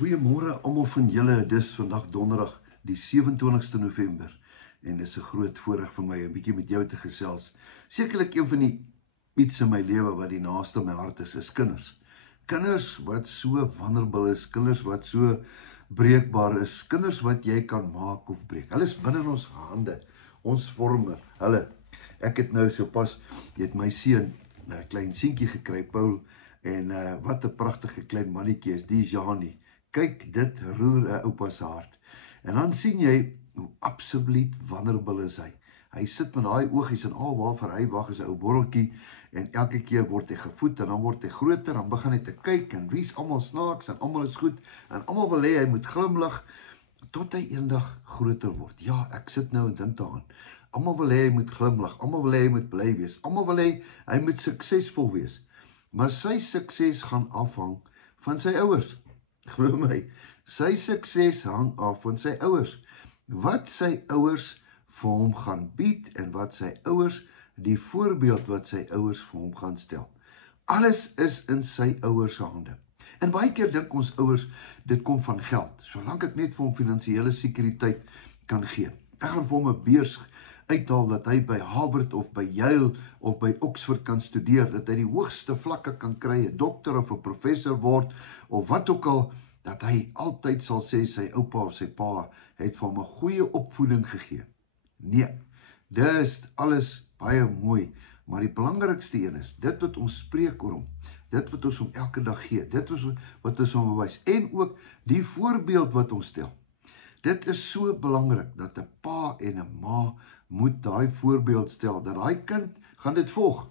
Goeiemôre almal van julle, dis vandag donderdag die 27ste November en dis 'n groot voorreg vir my 'n bietjie met jou te gesels. Sekerlik een van die iets in my lewe wat die naaste my hart is kinders. Kinders wat so vulnerable is, kinders wat so breekbaar is, kinders wat jy kan maak of breek. Hulle is binne in ons hande, ons vorme, hulle. Ek het nou sopas, jy het my seun, 'n klein seentjie gekry, Paul, en wat 'n pragtige klein mannetjie is, die Janie. Kyk, dit roer 'n oupa se hart. En dan sien jy hoe absoluut vulnerable is hy. Hy sit met daai oogies en al waarvoor hy wag is 'n ou borreltjie en elke keer word hy gevoed en dan word hy groter, dan begin hy te kyk en wie's almal snaaks en almal is goed en almal wil hê hy moet glimlag tot hy eendag groter word. Ja, ek sit nou en dink daaraan. Almal wil hê hy moet glimlag, almal wil hê hy moet bly wees, almal wil hê hy moet suksesvol wees. Maar sy sukses gaan afhang van sy ouers. Glo my, sy sukses hang af van sy ouers. Wat sy ouers vir hom gaan bied en wat sy ouers, die voorbeeld wat sy ouers vir hom gaan stel. Alles is in sy ouers se hande. En baie keer dink ons ouers, dit kom van geld. Solank ek net vir hom finansiële sekuriteit kan gee. Ek gaan vir hom 'n beurs uithaal dat hy by Harvard of by Yale of by Oxford kan studeer, dat hy die hoogste vlakke kan kry, 'n dokter of 'n professor word, of wat ook al, dat hy altyd sal sê sy oupa of sy pa het vir hom 'n goeie opvoeding gegee. Nee, dis alles baie mooi, maar die belangrikste een is, dit wat ons spreek oor hom, dit wat ons hom elke dag gee, dit wat ons hom bewys, en ook die voorbeeld wat ons stel. Dit is so belangrik, dat 'n pa en 'n ma moet daai voorbeeld stel, dat daai kind gaan dit volg.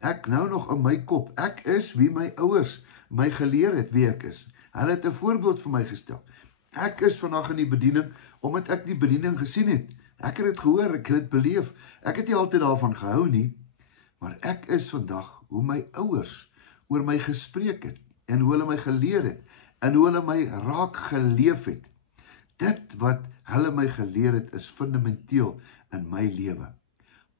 Ek nou nog in my kop, ek is wie my ouers my geleer het wie ek is. Hulle het 'n voorbeeld vir my gestel. Ek is vandag in die bediening, omdat ek die bediening gesien het. Ek het dit gehoor, ek het dit beleef. Ek het nie altyd daarvan gehou nie, maar ek is vandag hoe my ouers oor my gespreek het, en hoe hulle my geleer het, en hoe hulle my raak geleef het. Dit wat hulle my geleer het, is fundamenteel in my lewe.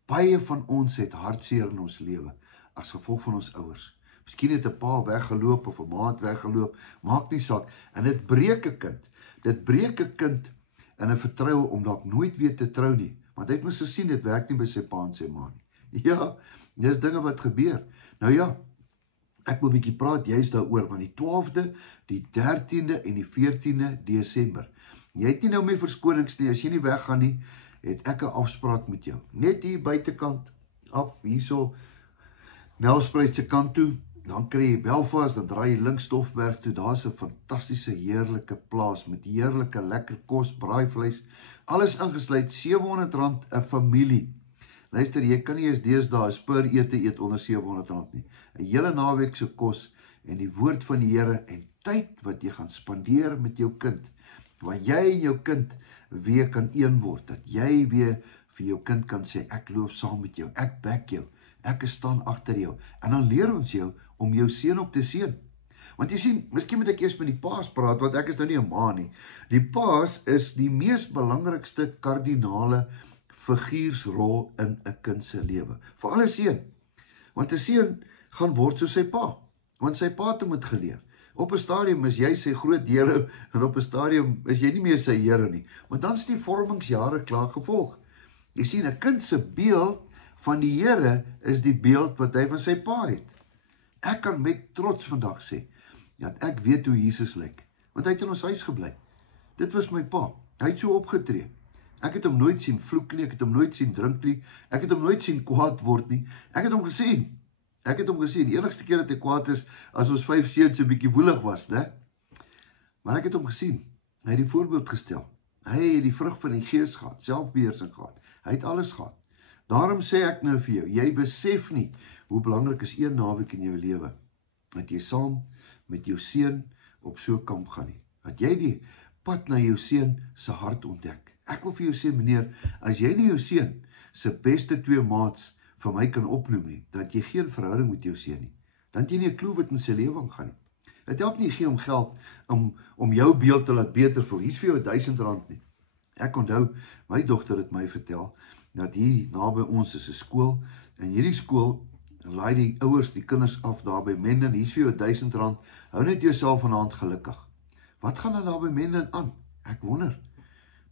Baie van ons het hartseer in ons lewe, as gevolg van ons ouers. Miskien het 'n pa weggeloop, of 'n ma het weggeloop, maak nie saak, en dit breek 'n kind. Dit breek 'n kind in 'n vertroue om dalk nooit weer te trou nie, want hy het mos gesien, dit werk nie by sy pa en sy ma nie. Ja, dis dinge wat gebeur. Nou ja, ek wil 'n bietjie praat juist daaroor, want die 12de, die 13de en die 14de Desember. Jy het nie nou meer verskonings nie, as jy nie weggaan nie, het ek 'n afspraak met jou. Net hier buitekant af, hierso, Nelspruit se kant toe, dan kry jy Belfast, dan draai jy links Stoffberg toe, daar's 'n fantastiese, heerlike plaas, met heerlike, lekker kos, braaivleis, alles ingesluit, R700 'n familie. Luister, jy kan nie eens deesdae 'n spur ete eet onder R700 nie. 'n Hele naweek se kos, en die woord van die Here, en tyd wat jy gaan spandeer met jou kind, waar jy en jou kind weer kan een word, dat jy weer vir jou kind kan sê, ek loop saam met jou, ek back jou, ek staan agter jou, en dan leer ons jou om jou seun op te seën. Want jy sien, miskien moet ek eers met die paas praat, want ek is nou nie 'n ma nie. Die paas is die mees belangrikste kardinale figuursrol in 'n kind se lewe, veral 'n seun, want 'n seun gaan word soos sy pa, want sy pa het hom het geleer. Op 'n stadium is jy sy groot Here, en op 'n stadium is jy nie meer sy Here nie, want dan is die vormingsjare klaar gevolg. Jy sien, 'n kind se beeld van die Here is die beeld wat hy van sy pa het. Ek kan met trots vandag sê, dat ek weet hoe Jesus lyk, want hy het in ons huis gebly. Dit was my pa, hy het so opgetree. Ek het hom nooit sien vloek nie, ek het hom nooit sien drink nie, ek het hom nooit sien kwaad word nie, ek het hom gesien. Ek het hom gesien, die enigste keer dat hy kwaad is, as ons 5 seuns 'n bietjie woelig was, né? Maar ek het hom gesien, hy het die voorbeeld gestel, hy het die vrug van die gees gehad, selfbeheersing gehad, hy het alles gehad. Daarom sê ek nou vir jou, jy besef nie, hoe belangrik is een naweek in jou lewe, dat jy saam met jou seun op so 'n kamp gaan nie, dat jy die pad na jou seun se hart ontdek. Ek wil vir jou sê, meneer, as jy nie jou seun se beste 2 maats vir my kan opnoem nie, dat jy geen verhouding met jou seun nie, dan het jy nie 'n klou wat in sy lewe gaan nie. Het help nie gee om geld om jou beeld te laat beter voel. Hier's vir jou R1000 nie. Ek onthou, my dogter het my vertel, dat hier naby ons is 'n skool, en hierdie skool laai die ouers die kinders af daar by Menden, hier's vir jou R1000, hou net jouself aan die hand gelukkig. Wat gaan dan daar by mense aan? Ek wonder.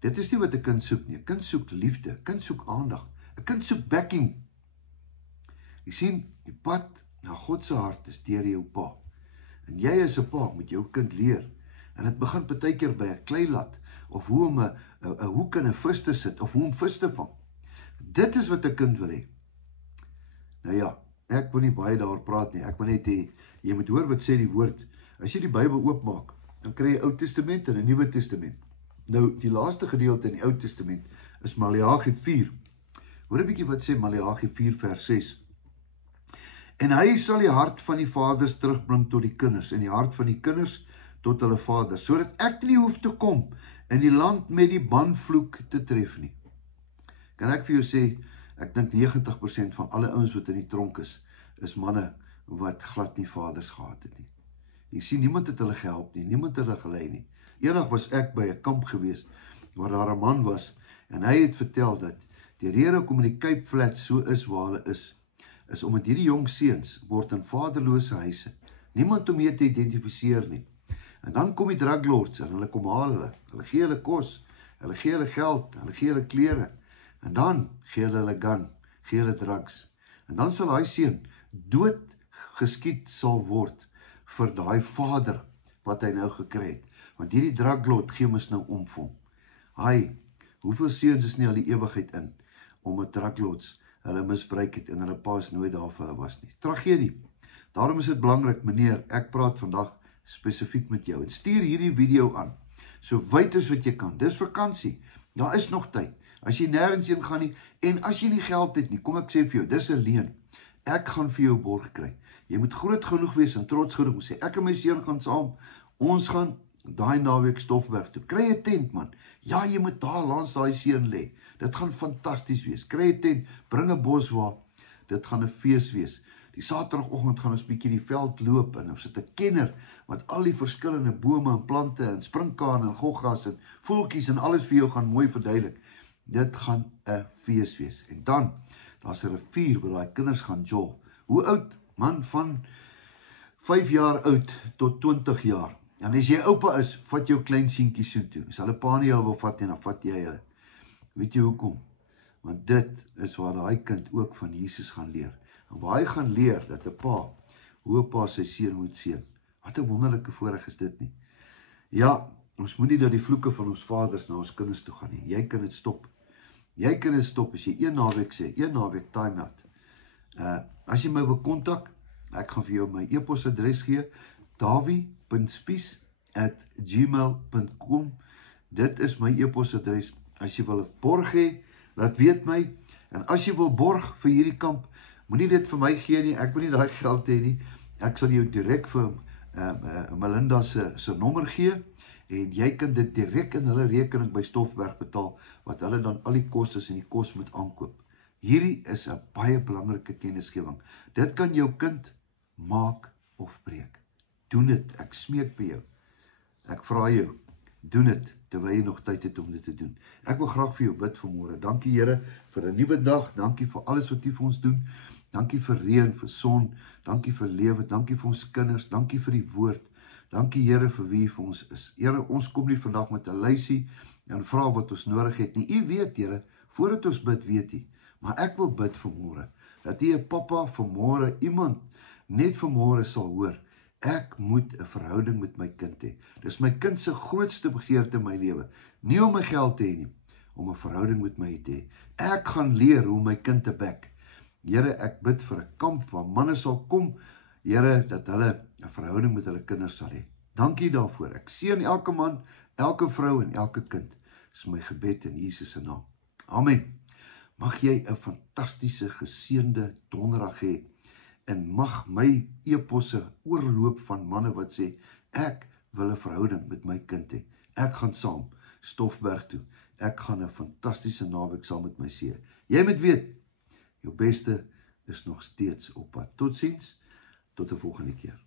Dit is nie wat 'n kind soek nie. 'n Kind soek liefde, 'n kind soek aandag, 'n kind soek backing. Jy sien, die pad na God se hart is deur jou pa. En jy as 'n pa moet jou kind leer. En dit begin partykeer by 'n kleilat, of hoe om 'n hoek in 'n vis te sit, of hoe om vis te vang. Dit is wat 'n kind wil hê. Nou ja, ek wil nie baie daar praat nie. Ek wil net hê, jy moet hoor wat sê die woord. As jy die Bybel oopmaak, dan kry jy Ou Testament en 'n Nuwe Testament. Nou, die laaste gedeelte in die Ou Testament is Maleagi 4. Hoor 'n bietjie wat sê Maleagi 4 vers 6. En hy sal die hart van die vaders terugbring tot die kinders, en die hart van die kinders tot hulle vaders, sodat ek nie hoef te kom in die land met die banvloek te tref nie. Kan ek vir jou sê, ek dink 90% van alle ouens wat in die tronk is manne wat glad nie vaders gehad het nie. Jy sien, niemand het hulle gehelp nie, niemand het hulle gelei nie. Eendag was ek by 'n kamp gewees, waar daar 'n man was, en hy het vertel dat die rede hoekom in die Cape Flats so is waar hulle is omdat hierdie jong seuns word in vaderlose huise, niemand om mee te identifiseer nie. En dan kom die drug lords en hulle kom haal hulle gee hulle kos, hulle gee hulle geld, hulle gee hulle klere, en dan gee hulle gun, gee hulle drugs. En dan sal hy seun dood geskiet sal word vir daai vader wat hy nou gekry het. Want hierdie druglord gee ons nou om vir hom. Hoeveel seuns is nie al die ewigheid in, omdat druglords hulle misbruik het en hulle pa's nooit daar vir hulle was nie. Tragedie. Daarom is dit belangrik, meneer, ek praat vandag spesifiek met jou, en stuur hierdie video aan, so wyd as wat jy kan. Dis vakansie, daar is nog tyd. As jy nêrens heen gaan nie, en as jy nie geld het nie, kom ek sê vir jou, dis 'n leuen. Ek gaan vir jou borg kry. Jy moet groot genoeg wees en trots genoeg om sê, ek en my seun gaan saam, ons gaan daai naweek Stoffberg toe. Kry 'n tent, man. Ja, jy moet daar langs daai seun lê. Dit gaan fantasties wees. Kry 'n tent, bring 'n boswa. Dit gaan 'n fees wees. Die Saterdagoggend gaan ons bietjie die veld loop, en ons het 'n kenner wat al die verskillende bome en plante en springkane en goggas en voeltjies en alles vir jou gaan mooi verduidelik. Dit gaan 'n fees wees. En dan, daar's 'n rivier waar daai kinders gaan jol. Hoe oud? Man, van 5 jaar oud tot 20 jaar. En as jy oupa is, vat jou klein seentjies so toe. As hulle pa nie jou wil vat nie, dan vat jy hulle. Weet jy hoekom? Want dit is waar daai kind ook van Jesus gaan leer. En waar hy gaan leer dat 'n pa, hoe 'n pa sy seun moet seën. Wat 'n wonderlike voorreg is dit nie. Ja, ons moet nie dat die vloeke van ons vaders na ons kinders toe gaan nie. Jy kan dit stop. Jy kan dit stop as jy een naweek sê, een naweek time out. As jy my wil kontak, ek gaan vir jou my e-posadres gee, dawie.spies@gmail.com. Dit is my e-posadres. As jy wil borg hê, laat weet my. En as jy wil borg vir hierdie kamp, moenie dit vir my gee nie, ek wil nie daai geld hê nie. Ek sal jou direk vir Melinda se nommer gee, en jy kan dit direk in hulle rekening by Stoffberg betaal, wat hulle dan al die kostes en die kos moet aankoop. Hierdie is 'n baie belangrike kennisgewing. Dit kan jou kind maak of breek. Doen dit, ek smeek by jou. Ek vra jou, doen dit, terwyl jy nog tyd het om dit te doen. Ek wil graag vir jou bid vanmôre. Dankie Here vir 'n nuwe dag, dankie vir alles wat U vir ons doen. Dankie vir reën, vir son, dankie vir lewe, dankie vir ons kinders, dankie vir die woord. Dankie Here vir wie U vir ons is. Here, ons kom nie vandag met 'n lysie en vra wat ons nodig het nie. U weet Here, voordat ons bid, weet U. Maar ek wil bid vanmôre, dat U 'n pappa vanmôre, iemand net vanmôre sal hoor. Ek moet 'n verhouding met my kind hê. Dis my kind se grootste begeerte in my lewe. Nie om my geld te hê nie, om 'n verhouding met my te hê. Ek gaan leer hoe my kind te bek. Here, ek bid vir 'n kamp waar manne sal kom, Here, dat hulle 'n verhouding met hulle kinders sal hê. Dankie daarvoor. Ek seën elke man, elke vrou en elke kind. Dis my gebed in Jesus se naam. Amen. Mag jy 'n fantastiese geseënde donderdag hê. En mag my e-posse oorloop van manne wat sê, ek wil 'n verhouding met my kind hê. Ek gaan saam Stoffberg toe. Ek gaan 'n fantastiese naweek saam met my seun. Jy moet weet, jou beste is nog steeds op pad. Totsiens, tot 'n volgende keer.